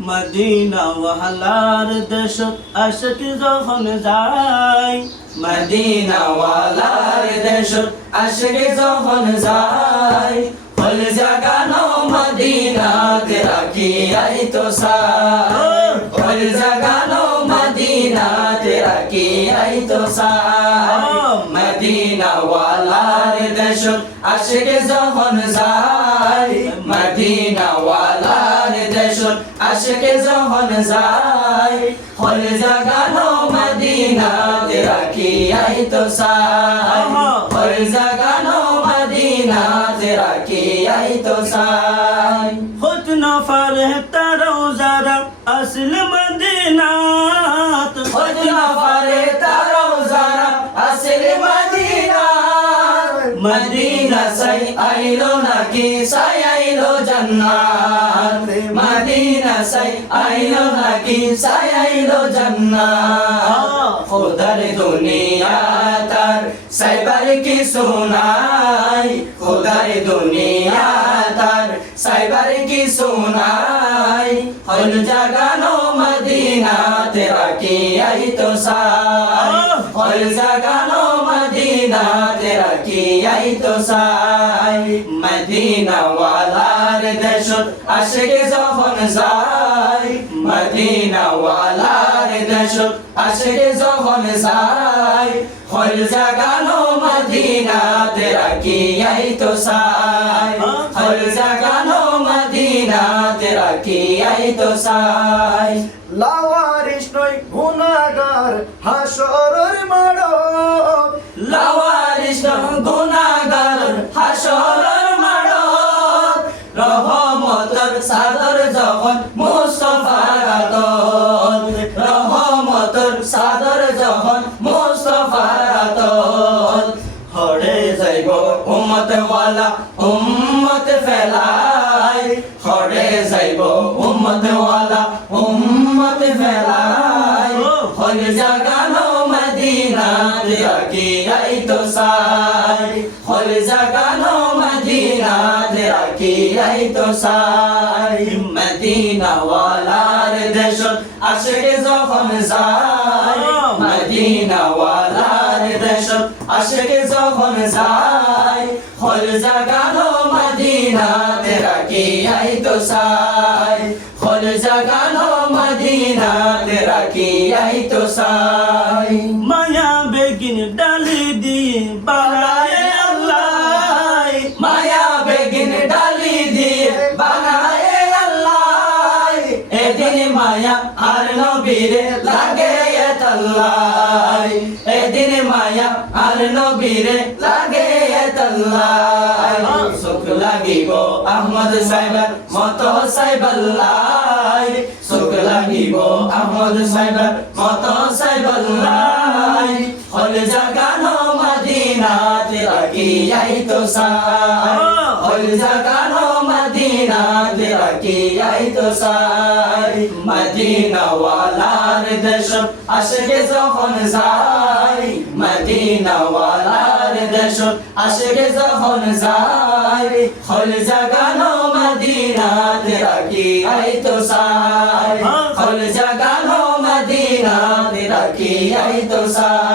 Medina ওয়ালার দেশ আশিক যখন যায়, মদিনা ওয়ালার দেশ আশিক যখন যায়, হল জাগানো মদিনাতে রাখিয়াই তো সাই, হল জাগানো মদিনাতে রাখিয়াই তো সাই। মদিনা ওয়ালার দেশ আশিক যখন যায়, মদিনা ওয়ালার দেশ আশিক যখন যায়, হল জাগানো মদিনাতে রাখিয়াই তো সাই, হল জাগানো মদিনাতে রাখিয়াই তো সাই। খুদ নফর তারও যারা আসল মদিনাত, খুদ নফর তারও যারা আসল মদিনাত, মদিনা সাই আইলো নাকি সাই আইলো জান্নাত, মদিনা সাই আইলো নাকি সাই আইলো জান্নাত। খোদার দুনিয়া তার সাইবার কি সুনাই, খোদার দুনিয়া তার সাইবার কি সুনাই, হল জাগানো মদিনাতে রাখিয়াই তো সাই, হল জাগানো মদিনাতে রাখিয়াই তো সাই। মদিনা ওয়ালার দেশ আশিক যখন যায়, মদিনা ওয়ালার দেশ আশিক যখন যায়, হল জাগানো মদিনাতে রাখিয়াই তো সাই, হল জাগানো মদিনাতে রাখিয়াই তো সাই। লাওয়ারিস নয় গুনাহগার হাসরের মাঠ, লাওয়ারিস গুনাহগার হাসরের মাঠ, রহমতের সাদর যখন মুস্তাফার আতর, রহমতের সাদর যখন মুস্তাফার আতর, হরে যাইব উম্মত ওয়ালা উম্মত ফেলাই, হরে যাইব উম্মত ওয়ালা উম্মত ফেলাই, হল জাগানো মদিনাতে রাখিয়াই তো সাই, হল জাগানো মদিনাতে রাখিয়াই তো সাই। মদিনা ওয়ালার দেশ আশিক যখন যায়, মদিনা ওয়ালার দেশ আশিক যখন যায়, হল জাগানো মদিনাতে রাখিয়াই তো সাই, হল জাগানো মদিনাতে রাখিয়াই তো সাই। মায়া বেগিন ডালি দিয়ে বানায় আল্লাহ, মায়া বেগিন ডালি দিয়ে বানায় আল্লাহ, এদিন মায়া আর নবীরে লাগে তাল্লাই, এদিন মায়া আর নবীরে লাগে তাল্লাই। সুখ লাগিব আহমদ সাহেবের মতো সাইবাল্লাই, সুখ লাগিব আহমদ সাহেবের মতো সাইবাল্লাই, হল জাগানো মদিনাতে রাখিয়াই তো সাই, হল জাগানো মদিনাতে রাখিয়াই তো সাই। মদিনা ওয়ালার দেশ আশিক যখন যায়, মদিনা ওয়ালার দেশ আশিক যখন যায়, হল জাগানো মদিনাতে রাখিয়াই তো সাই, হল জাগানো মদিনাতে রাখিয়াই তো সাই।